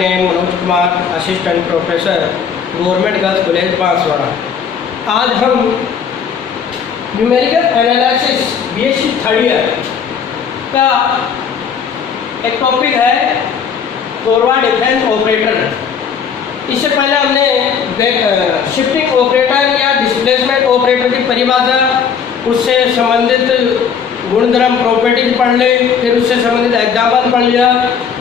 Name Manoj Kumar, assistant professor, government girls college Banswara. आज हम numerical analysis BSc third year का एक टॉपिक है फॉरवर्ड डिफरेंस ऑपरेटर। इससे पहले हमने शिफ्टिंग ऑपरेटर या डिस्प्लेसमेंट ऑपरेटर की परिभाषा, उससे संबंधित गुणधर्म प्रॉपर्टीज पढ़ ले, फिर उससे संबंधित एग्जाम्पल पढ़ लिया,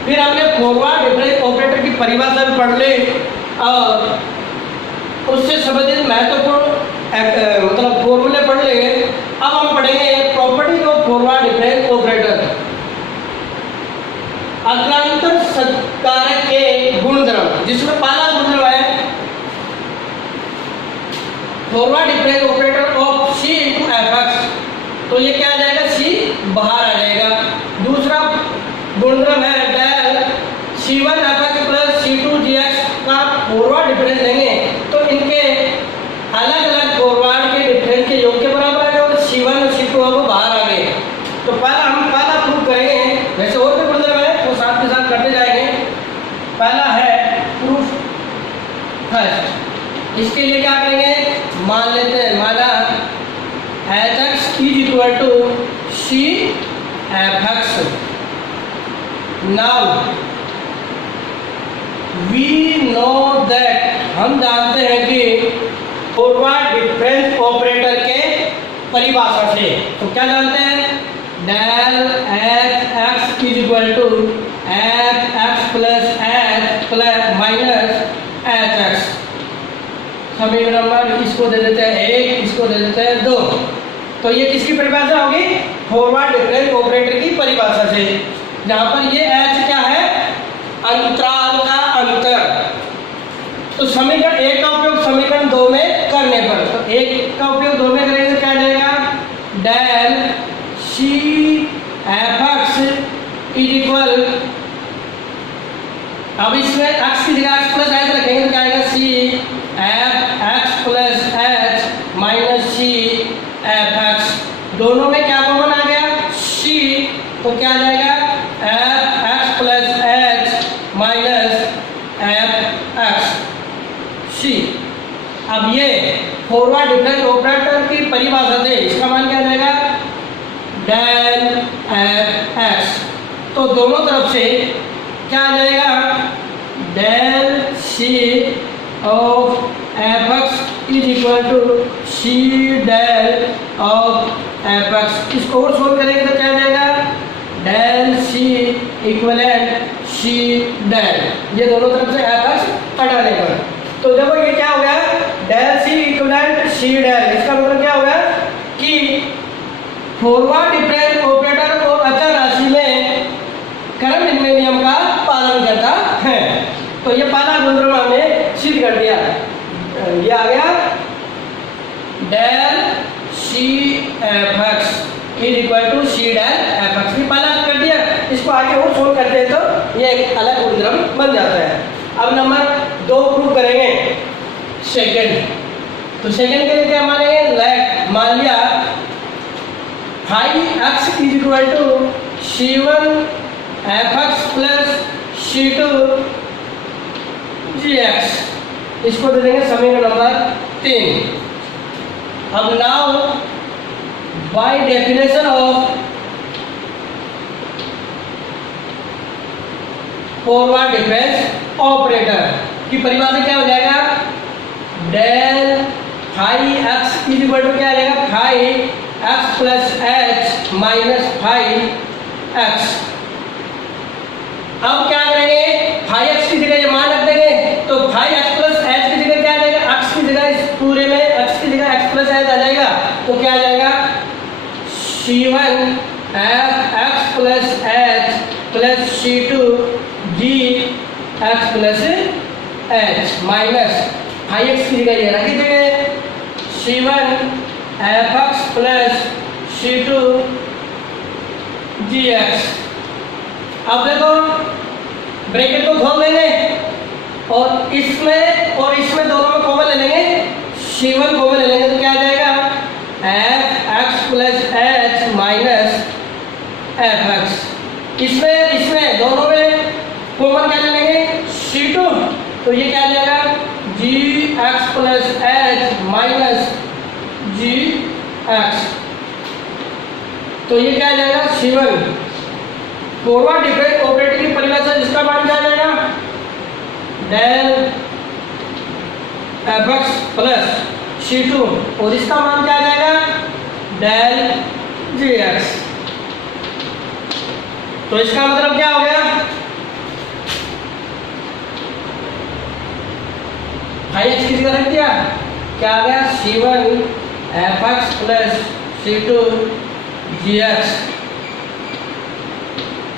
फिर हमने फॉरवर्ड डिफरेंस ऑपरेटर की परिभाषा भी पढ़ ली और उससे संबंधित महत्वपूर्ण मतलब फॉर्मूले पढ़ लेंगे। अब हम पढ़ेंगे properties of forward difference operator, अग्रांतर कारक के गुणधर्म, जिसमें पहला गुणधर्म है forward difference operator of C into F X, तो ये क्या आ जाएगा, सी बाहर आ जाएगा। दूसरा गुणधर्म है del C1 fx plus C2 gx का फॉरवर्ड डिफरेंस देंगे तो इनके अलग अलग फॉरवर्ड के डिफरेंस के योग के बराबर है और C1 और C2 वो बाहर आ गए। तो पहला प्रूव करेंगे, वैसे और भी गुणधर्म है तो साथ के साथ करते जाएंगे। पहला है प्रूफ फर्स्ट, इसके लिए क्या करेंगे, मान लेते हैं माना Hx is equal to C F X. Now we know that, हम जानते हैं कि फॉरवर्ड डिफरेंस ऑपरेटर के परिभाषा से, तो क्या जानते हैं, del H X is equal to H X plus H plus minus H X. समीकरण नंबर इसको दे देते हैं 1, इसको दे देते हैं 2। तो ये किसकी परिभाषा होगी, फॉरवर्ड डिफरेंस ऑपरेटर की परिभाषा से, जहां पर ये एच क्या है, अंतराल का अंतर। तो समीकरण 1 का उपयोग समीकरण 2 में करने पर, तो 1 का उपयोग 2 में करेंगे तो क्या जाएगा, del C F x is equal, अब इसमें एक्स की जगह एक्स प्लस एच रखेंगे तो क्या आएगा, C F x plus H minus C F X. दोनों में क्या कॉमन आ गया, सी, तो क्या आ जाएगा, F x plus H minus F X C. अब ये फॉरवर्ड डिफरेंस ऑपरेटर की परिभाषा से इसका मान क्या आ जाएगा, डेल एफ एक्स। तो दोनों तरफ से क्या आ जाएगा, del C of F x is equal to C del of F X. इसको और सोल्व करेंगे तो क्या आ जाएगा, del C equivalent C del, ये दोनों तरफ से एफ एक्स हटाने पर। तो देखो ये क्या हो गया, del C equivalent C del, इसका मतलब क्या हो गया कि फॉरवर्ड डिफरेंस ऑपरेटर और अचर राशि में क्रम नियम का पालन करता है। तो ये पहला गुणधर्म हमने सिद्ध कर दिया। ये आ गया del C F x is equal to C del F X, भी पहला कर दिया। इसको आगे और सोल्व करते हैं तो ये एक अलग गुणधर्म बन जाता है। अब नंबर 2 प्रूव करेंगे सेकंड। तो सेकंड के लिए क्या मानेंगे, लेट मान लिया phi X is equal to C1 F x plus C2 gx, इसको दे देंगे समीकरण नंबर 3। अब now by definition of forward difference operator की परिभाषा क्या हो जाएगा, del phi X is equal to क्या आ जाएगा, phi X plus H minus phi X. अब क्या करेंगे, फाई एक्स की जगह ये मान रख देंगे, तो फाई एक्स प्लस एच की जगह क्या आ जाएगा, एक्स की जगह इस पूरे में एक्स की जगह एक्स प्लस एच आ जाएगा, तो क्या आ जाएगा, C1 F x plus H plus C2 G X plus H minus phi X की जगह ये रख देंगे, C1 F x plus C2 G X. अब देखो ब्रैकेट को खोल देंगे और इसमें दोनों में कॉमन ले लेंगे, C1 कॉमन ले लेंगे तो क्या आ जाएगा, F x plus H minus F x. इसमें दोनों में कॉमन क्या ले लेंगे, C C2, तो ये क्या आ जाएगा जी एक्स प्लस एच माइनस जी एक्स, तो ये क्या आ जाएगा C1। फॉरवर्ड डिफरेंस ऑपरेटर की परिभाषा जिसका मान क्या आ जाएगा del F x plus C2, और इसका मान क्या आ जाएगा डेल जी एक्स। तो इसका मतलब क्या हो गया, भाई एक्स किसी का रख दिया, क्या आ गया C1 F x plus C2 G X.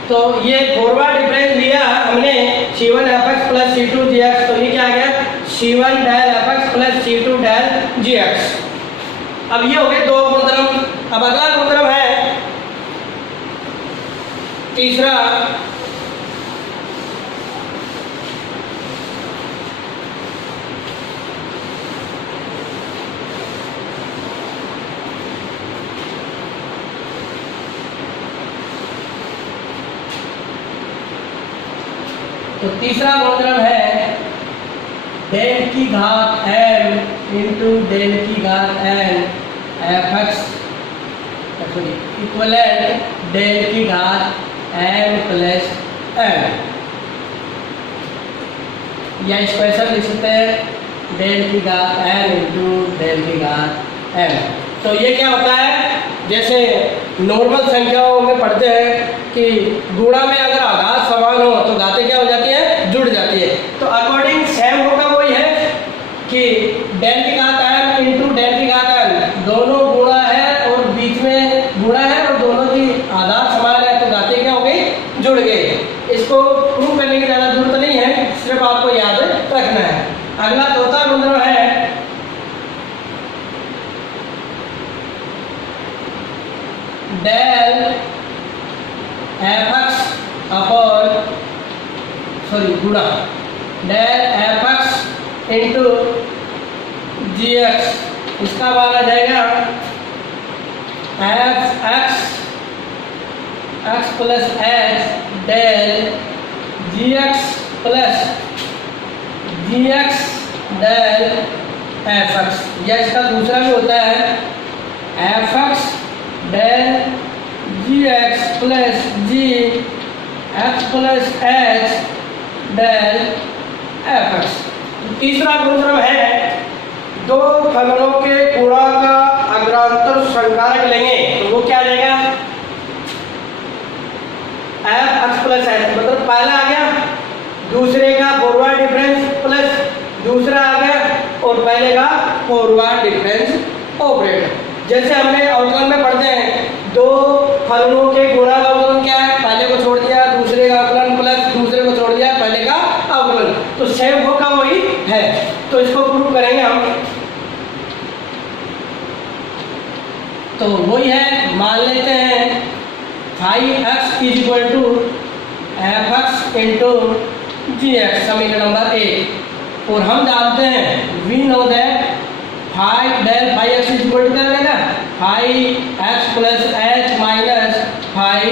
तो ये फॉरवर्ड डिफरेंस लिया हमने C1 F x plus C2 G X, तो ये क्या आ गया C1 del F x plus C2 del G X. अब ये हो गए दो गुणधर्म। अब अगला गुणधर्म है तीसरा, तो तीसरा गुणधर्म है डेल की घात m इंटू डेल की घात n F X equivalent del की घात m प्लस n, या इसको ऐसा लिख सकते हैं डेल की घात n इंटू डेल की घात n। तो ये क्या होता है, जैसे नॉर्मल संख्याओं में पढ़ते हैं कि गुणा में अगर आघात समान हो तो घातें क्या हो जाती है, जुड़ जाती है। तो अकॉर्डिंग सेम होगा वही है कि डेल की घात m इंटू डेल की घात n, दोनों गुणा है और बीच में गुणा है और दोनों की आघात समान है, तो घातें क्या हो गई, जुड़ गई। इसको प्रूव करने की ज़्यादा जरूरत नहीं है, सिर्फ आपको याद रखना है। अगला चौथा गुणधर्म है डेल एफ एक्स अपॉन गुणा del F X into G X, इसका मान आ जाएगा F X X plus H del G X plus G X del F X, या इसका दूसरा भी होता है F X del G X plus G X plus H del F X. तीसरा गुणधर्म है दो फलनों के गुणा का अग्रांतर संकारक लेंगे तो वो क्या आ जाएगा एफ एक्स प्लस एच, मतलब पहला आ गया दूसरे का फॉरवर्ड डिफरेंस प्लस दूसरा आ गया और पहले का फॉरवर्ड डिफरेंस ऑपरेटर। जैसे हमने अवकलन में पढ़ते हैं दो फलनों के गुणा का अवकलन क्या है, पहले को छोड़ दिया दूसरे का अवकलन प्लस दूसरे को छोड़ दिया पहले का अवकलन, तो सेम होगा वही है। तो इसको प्रूव करेंगे हम, तो वही है, मान लेते हैं phi X is equal to F X into G X, समीकरण नंबर 1। और हम जानते हैं we know that phi del phi X is equal to क्या रहेगा phi X plus H minus phi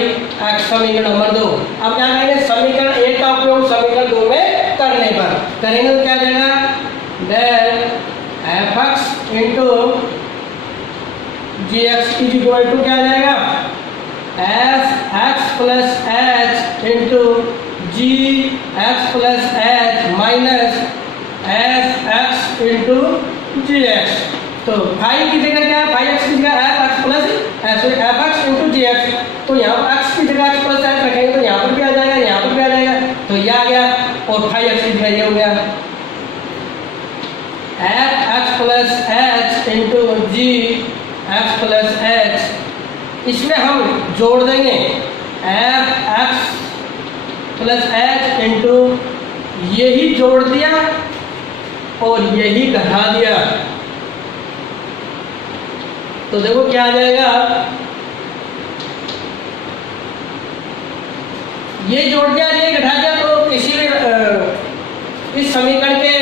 X, समीकरण नंबर 2। अब क्या करेंगे, समीकरण 1 का उपयोग समीकरण 2 में करने पर करेंगे तो क्या जाएगा del F X into G x is equal to क्या आ जाएगा F x plus H into G X plus H minus F X into G X. तो फाइव की जगह क्या है, फाइव एक्स की जगह F x plus F X into G X, तो यहाँ पर एक्स की जगह एक्स प्लस एच रखेंगे तो यहाँ पर भी आ जाएगा यहाँ पर भी आ जाएगा, तो ये आ गया और फाइव एक्स की जगह ये हो गया F x plus H into G X plus H. इसमें हम जोड़ देंगे F x plus H into यही जोड़ दिया और यही घटा दिया, तो देखो क्या आ जाएगा, ये जोड़ दिया ये घटा दिया, तो किसी भी इस समीकरण के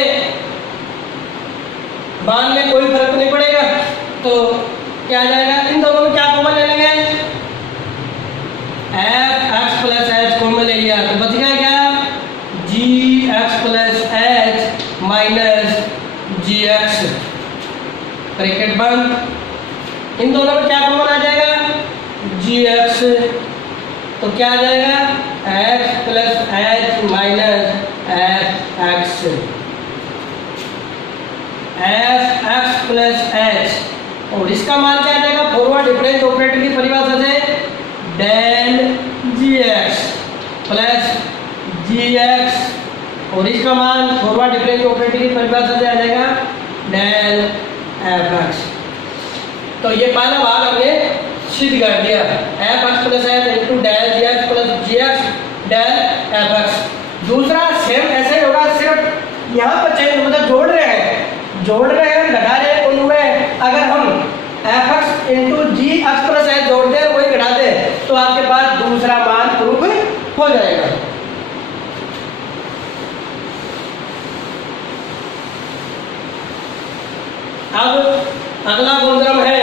मान में कोई फर्क नहीं पड़ेगा। तो क्या आ जाएगा, इन दोनों में क्या कॉमन ले लेंगे F x plus H common ले लिया, तो बच गया क्या जी एक्स प्लस ब्रैकेट बंद, इन दोनों में क्या कॉमन आ जाएगा, gx, तो क्या आ जाएगा, x plus h minus fx, fx plus h, और इसका मान क्या आ जाएगा, फॉरवर्ड डिफरेंस ऑपरेटर की परिभाषा से डेल gx प्लस gx, और इसका मान फॉरवर्ड डिफरेंस ऑपरेटर की परिभाषा से आ जाएगा डेल fx। तो ये पहला भाग हमने सिद्ध कर दिया, fx plus h into del gx plus gx del fx। दूसरा सेम ऐसे होगा, सिर्फ यहाँ पर चेंज मतलब जोड़ रहे हैं घटा रहे हैं, उनमें अगर हम fx into gx plus h जोड़ दें वही घटा दें तो आपके पास दूसरा मान प्रूफ हो जाएगा। अब अगला गुणधर्म है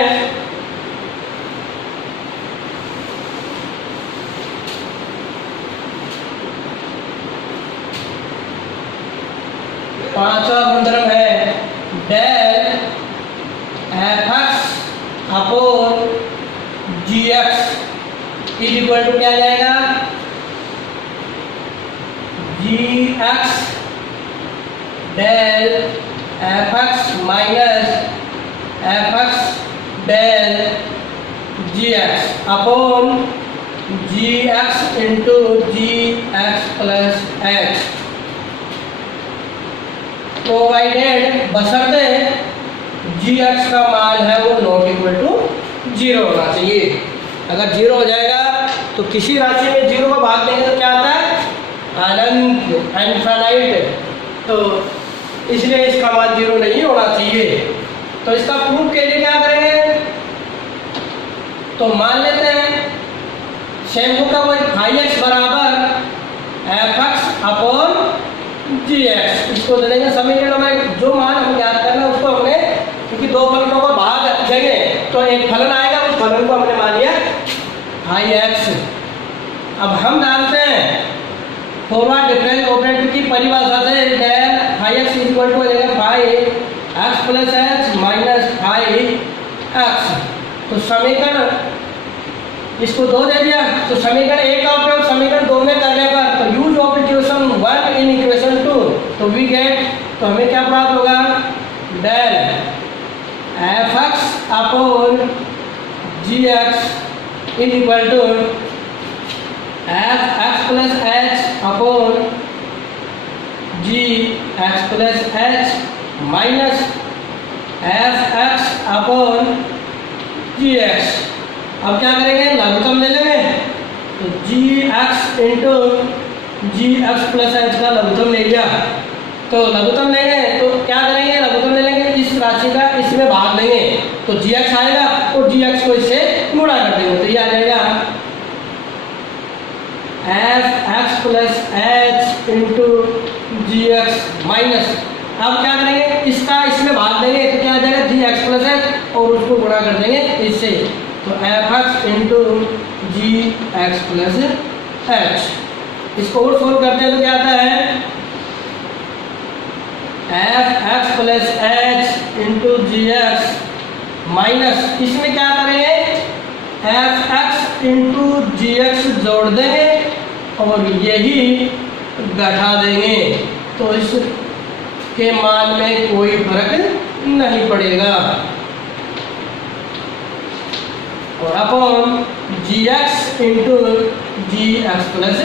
पांचवा गुणधर्म है del fx upon gx is equal to क्या आ जाएगा, gx del fx minus fx del gx upon gx into gx plus h, provided बशर्ते gx का मान है वो नॉट इक्वल टू 0 होना चाहिए। अगर 0 हो जाएगा तो किसी राशि में 0 का भाग देंगे तो क्या आता है, अनंत, इनफाइनाइट, तो इसलिए इसका मान 0 नहीं होना चाहिए। तो इसका प्रूफ के लिए क्या करेंगे, तो मान लेते हैं शैम्पू का वही फाई एक्स बराबर fx अपॉन gx, इसको दे देंगे समीकरण में जो मान हम ज्ञात करना उसको हमने, क्योंकि दो फलनों का भाग देंगे तो एक फलन आएगा, उस फलन को हमने मान लिया फाई एक्स। अब हम जानते हैं फॉरवर्ड डिफरेंस ऑपरेटर की परिभाषा से del phi X is equal to हो जाएगा phi X plus H minus phi X. तो समीकरण इसको 2 दे दिया, तो समीकरण 1 का उपयोग समीकरण 2 में करने पर, तो use of equation 1 in equation 2, तो वी गेट, तो हमें क्या प्राप्त होगा, del fx upon gx is equal to fx plus h upon gx plus h minus fx upon gx। अब क्या करेंगे, लघुत्तम ले लेंगे, तो gx into gx plus h का लघुत्तम ले लिया, तो लघुत्तम लेंगे तो क्या करेंगे, लघुत्तम ले लेंगे इस राशि का इसमें भाग देंगे तो gx आएगा और gx को इससे गुणा कर देंगे, तो ये आ जाएगा fx plus h into gx minus, अब क्या करेंगे इसका इसमें भाग देंगे तो क्या आ जाएगा gx प्लस h और उसको गुणा कर देंगे इससे, तो fx into gx plus h। इसको और सोल्व करते हैं तो क्या आता है, fx plus h into gx minus, इसमें क्या करेंगे fx इंटू gx जोड़ देंगे और यही घटा देंगे, तो इसके मान में कोई फर्क नहीं पड़ेगा, और upon gx into gx plus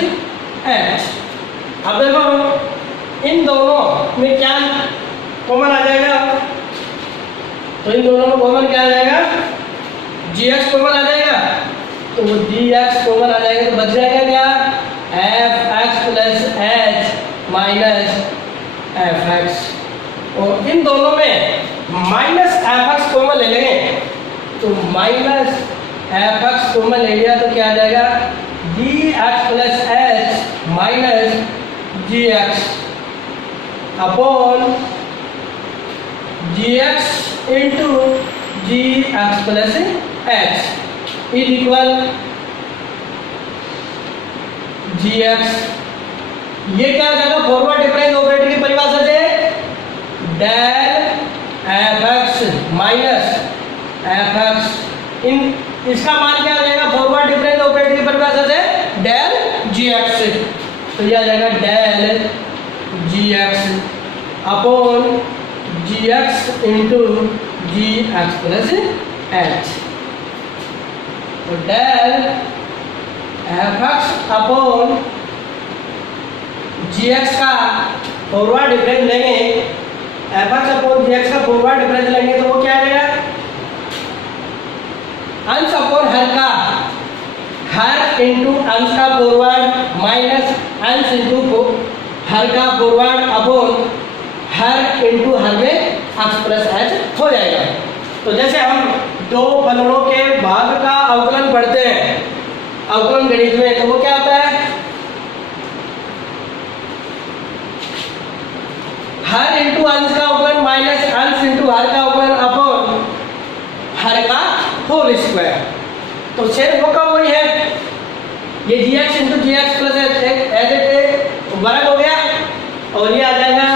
h। अब देखो इन दोनों में क्या कॉमन आ जाएगा, तो इन दोनों में कॉमन क्या आ जाएगा, gx कॉमन आ जाएगा, तो gx कॉमन आ जाएगा तो बच जाएगा क्या, fx plus h minus fx, और इन दोनों में माइनस fx कॉमन ले लेंगे, तो माइनस fx कॉमन ले लिया तो क्या आ जाएगा, gx plus h minus gx upon gx into gx plus h is equal gx, ये क्या आ जाएगा, फॉरवर्ड डिफरेंस ऑपरेटर की परिभाषा से डेल fx माइनस इसका मान क्या हो जाएगा फॉरवर्ड डिफरेंस ऑपरेटर की परिभाषा से डेल gx। तो ये आ जाएगा del gx upon gx into gx plus h। तो डेल fx अपॉन gx का फॉरवर्ड डिफरेंस लेंगे, fx अपॉन gx का फॉरवर्ड डिफरेंस लेंगे तो वो क्या आ जाएगा अंश अपॉन हर का, हर इंटू अंश का फॉरवर्ड माइनस अंश इंटू हर का फॉरवर्ड अपॉन हर इंटू हर में x प्लस h हो जाएगा। तो जैसे हम दो फलनों के भाग का अवकलन पढ़ते हैं अवकलन गणित में, तो वो क्या होता है हर इंटू अंश का अवकलन माइनस अंश इंटू हर का अवकलन अपॉन हर का होल स्क्वायर। तो सेम होगा वही है, ये gx into gx plus H वर्ग हो गया और ये आ जाएगा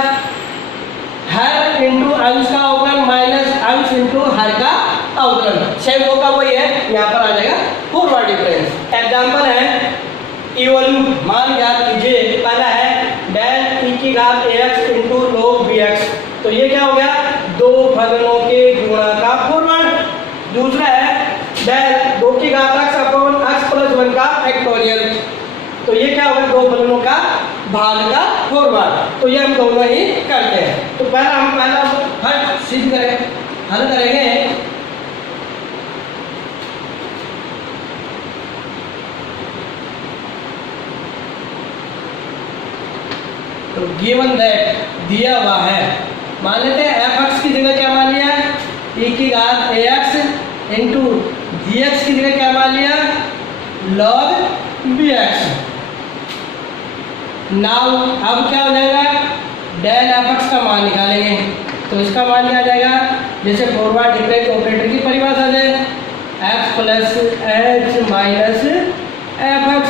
हर इंटू अंश का अवकलन माइनस अंश इंटू हर का अवकलन। सेम होगा वही है, यहाँ पर आ जाएगा फॉरवर्ड डिफरेंस। एग्जाम्पल है इवोल्यूट, मान ज्ञात कीजिए। पहला है डेल ई की घात ax इंटू log bx। तो ये क्या हो गया दो फलनों के गुणा का फॉरवर्ड। दूसरा है डेल 2 की घात x अपॉन x प्लस 1 का फैक्टोरियल। तो ये क्या होगा दो फलनों का भाग का फॉरवर्ड। तो ये हम दोनों ही करते हैं। तो पहला हल सिद्ध करें, हल करेंगे। तो गिवन दैट दिया हुआ है, मान लेते हैं fx की जगह क्या मान लिया e की घात ax इंटू gx की जगह क्या मान लिया log bx। नाउ अब क्या हो जाएगा डेल fx का मान निकालेंगे। तो इसका मान क्या आ जाएगा जैसे फॉरवर्ड डिफरेंस ऑपरेटर की परिभाषा से f plus h minus fx।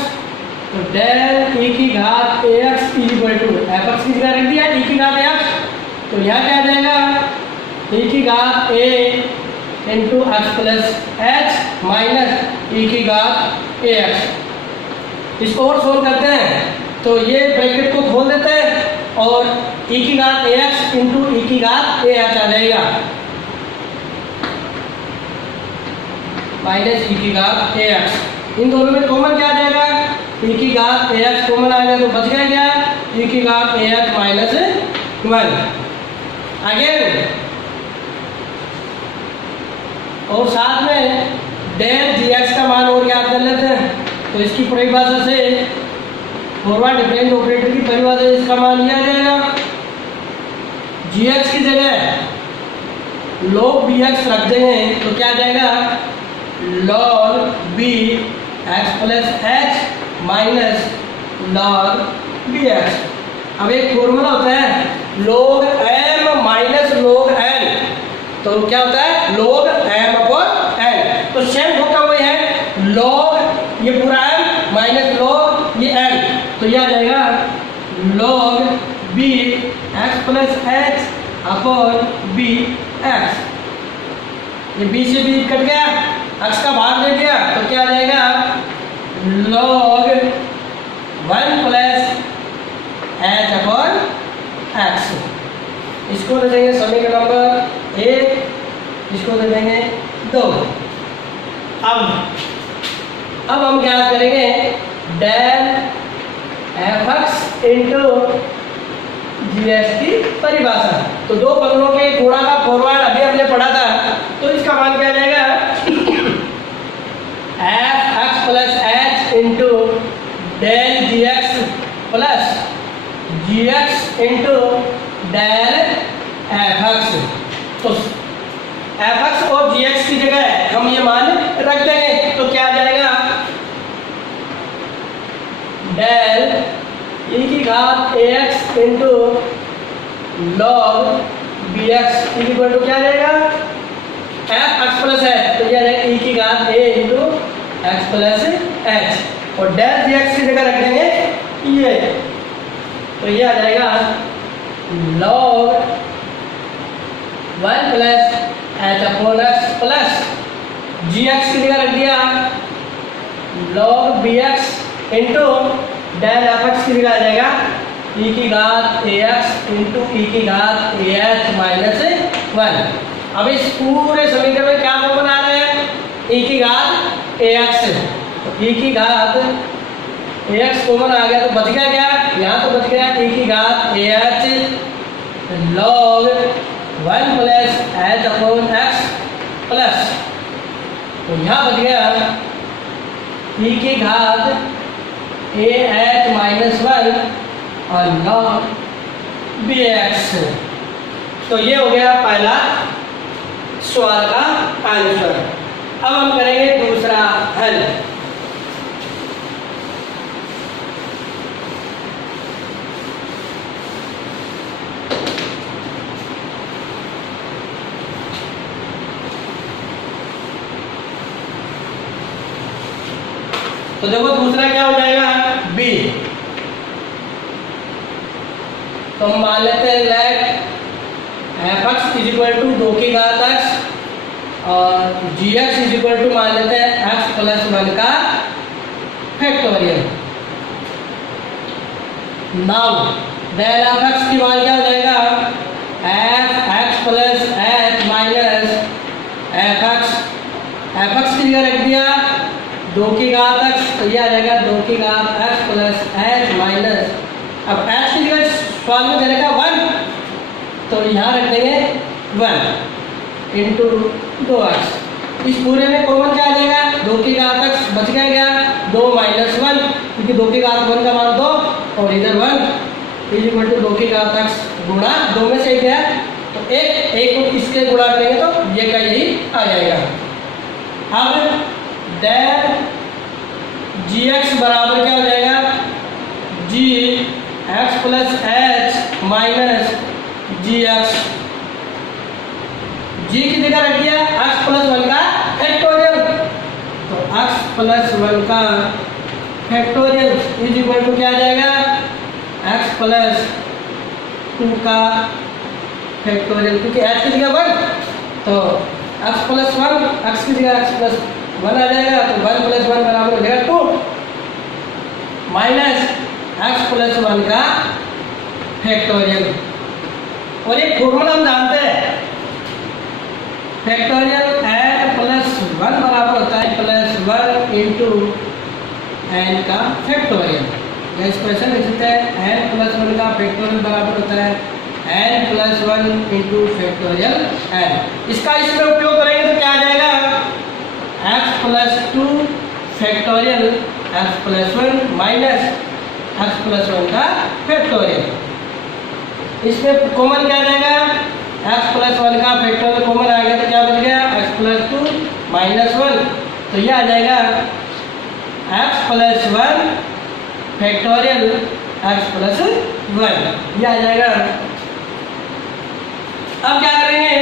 तो डेल e की घात ax इक्वल टू fx की जगह रख दिया e की घात ax। तो यहाँ क्या आ जाएगा e की घात a into x plus h minus e की घात ax। इसको और सोल्व करते हैं तो ये ब्रैकेट को खोल देते हैं और e की घात ax इंटू e की घात ah आ जाएगा माइनस e की घात ax। इन दोनों में कॉमन क्या आ जाएगा e की घात ax कॉमन आ गया तो बच गया क्या e की घात ax माइनस 1। अगेन और साथ में डेल gx का मान और याद कर लेते हैं। तो इसकी परिभाषा से फॉरवर्ड डिफरेंस ऑपरेटर की परिभाषा से इसका मान लिया जाएगा gx की जगह log bx रख देंगे तो क्या आ जाएगा log b x plus h minus log bx। अब एक फॉर्मूला होता है log m minus log n। तो क्या होता है log m अपॉन n। तो सेम होगा वही है log ये पूरा m माइनस log ये n। तो यह आ जाएगा log b x plus h upon b x। ये b से b कट गया x का भाग दे दिया तो क्या आ जाएगा log 1 plus h upon x। इसको दे देंगे समीकरण नंबर 1, इसको दे देंगे 2। अब हम क्या करेंगे डेल fx इंटू gx की परिभाषा। तो दो फलनों के गुणा का फॉरवर्ड अभी हमने पढ़ा था तो इसका मान क्या आ जाएगा fx plus h into del gx plus gx into del fx। तो fx और gx की जगह हम ये मान रख देंगे तो क्या आ जाएगा डेल e की घात ax into log bx equal to क्या आ जाएगा fx प्लस h। तो ये आ जाएगा e की घात a into x plus h और डेल gx की जगह रख देंगे ये। तो ये आ जाएगा log 1 plus h upon x plus G X की जगह रख दिया log B X into del F x की जगह आ जाएगा ई की घात ए एक्स इंटू ई की घात ए एच माइनस 1। अब इस पूरे समीकरण में क्या कॉमन आ रहा है? ई की घात ए एक्स, तो ई की घात ए एक्स कॉमन आ गया, तो बच गया क्या? यहाँ तो बच गया ई की घात A H log 1 plus H upon x plus, तो यहाँ बच गया ई की घात ए एच माइनस 1 और लॉग बी एक्स। तो ये हो गया पहला सवाल का आंसर। अब हम करेंगे दूसरा हल। तो देखो दूसरा क्या हो जाएगा? बी। तो हम मान लेते हैं let f x is equal to 2 की घात एक्स और g x is equal to मान लेते हैं एक्स प्लस 1 का factorial. Now del F x की मान क्या हो जाएगा? F x plus H minus F x की जगह रख दिया 2 की घात एक्स, तो ये आ जाएगा 2 की घात एक्स प्लस एच माइनस, अब एच की जगह सवाल में दे रखा 1, तो यहाँ रख देंगे 1 इंटू 2x। इस पूरे में कॉमन क्या आ जाएगा? 2 की घात एक्स बच गया क्या? 2 माइनस 1, क्योंकि 2 की घात 1 का मान 2 और इधर 1 इज इक्वल टू 2 की घात एक्स गुणा 2 में से एक है, तो एक को इसके गुणा करेंगे तो ये का यही आ जाएगा। अब डेल जी एक्स बराबर क्या हो जाएगा? जी एक्स प्लस एच माइनस जी एक्स, जी की जगह रख दिया एक्स प्लस 1 का फैक्टोरियल, तो एक्स प्लस 1 का फैक्टोरियल इज इक्वल टू क्या आ जाएगा? एक्स प्लस 2 का फैक्टोरियल, क्योंकि एच की जगह 1, तो एक्स प्लस 1 एक्स की जगह एक्स प्लस 1 आ जाएगा, तो 1 प्लस 1 बराबर हो जाएगा 2 माइनस एक्स प्लस 1 का फैक्टोरियल। और एक फॉर्मूला हम जानते हैं, फैक्टोरियल एन प्लस 1 बराबर होता है प्लस 1 इंटू एन का फैक्टोरियल। या इस क्वेश्चन लिख सकते हैं एन प्लस 1 का फैक्टोरियल बराबर होता है n plus 1 into factorial n. इसका इसमें उपयोग करेंगे तो क्या आ जाएगा? X plus 2 factorial x plus 1 minus x plus 1 का फैक्टोरियल। इसमें कॉमन क्या आ जाएगा? एक्स प्लस 1 का फैक्टोरियल कॉमन आ गया, तो क्या बच गया? एक्स प्लस 2 माइनस 1, तो ये आ जाएगा x plus 1 factorial x plus 1, ये आ जाएगा। अब क्या करेंगे?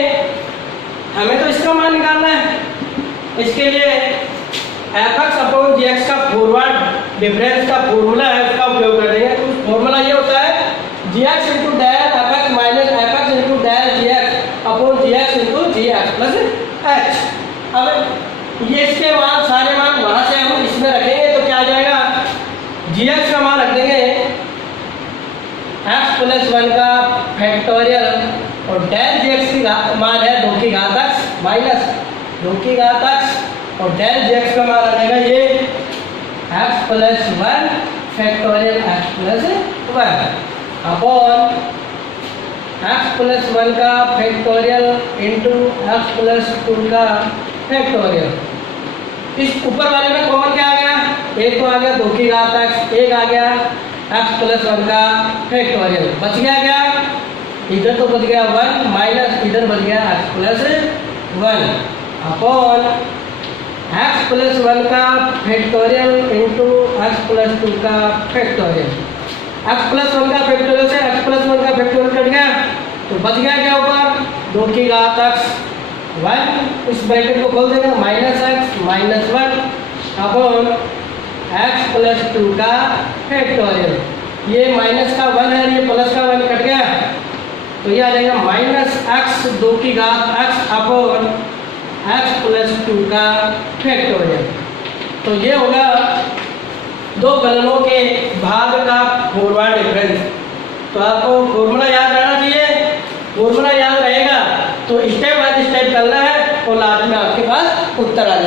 हमें तो इसका मान निकालना है, इसके लिए F X upon G x का फॉरवर्ड डिफरेंस का फॉर्मूला है, उसका उपयोग कर देंगे। तो फॉर्मूला ये होता है G X into del F X minus F X into del G X upon G X into G X plus H. अब ये इसके मान सारे मान वहाँ से हम इसमें रखेंगे, तो क्या आ जाएगा? जी एक्स का मान रख देंगे एक्स प्लस 1 का फैक्टोरियल और डेल जी एक्स की मान है 2 की घात एक्स माइनस 2 की घात एक्स, और डेल जी एक्स का मान आ जाएगा ये x plus 1 factorial x plus 1 upon x plus 1 का फैक्टोरियल इंटू एक्स प्लस 2 का फैक्टोरियल। इस ऊपर वाले में कॉमन क्या आ गया? एक तो आ गया 2 की घात एक्स, एक आ गया एक्स प्लस 1 का फैक्टोरियल, बच गया क्या? इधर तो बच गया 1 माइनस इधर बच गया x plus 1 upon x plus 1 का फैक्टोरियल इंटू एक्स प्लस 2 का फैक्टोरियल। एक्स प्लस 1 का फैक्टोरियल से एक्स प्लस 1 का फैक्टोरियल कट गया, तो बच गया क्या ऊपर? 2 की घात एक्स 1, इस ब्रैकेट को खोल देगा minus x minus 1 upon x plus 2 का फैक्टोरियल। ये माइनस का 1 है, ये प्लस का 1 कट गया, तो ये आ जाएगा माइनस एक्स 2 की घात एक्स अपॉन एक्स प्लस 2 का फैक्टोरियल। तो ये होगा दो फलनों के भाग का फॉरवर्ड डिफरेंस। तो आपको फॉर्मूला याद रहना चाहिए। फॉर्मूला याद रहेगा तो स्टेप बाय स्टेप चलना है और लास्ट में आपके पास उत्तर आ जाएगा।